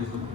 Facebook.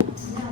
No.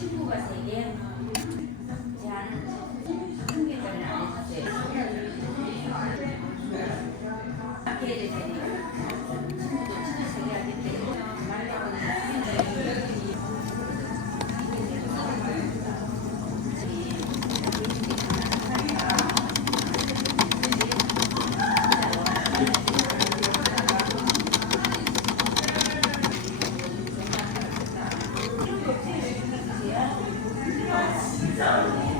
就不管谁练 Yeah.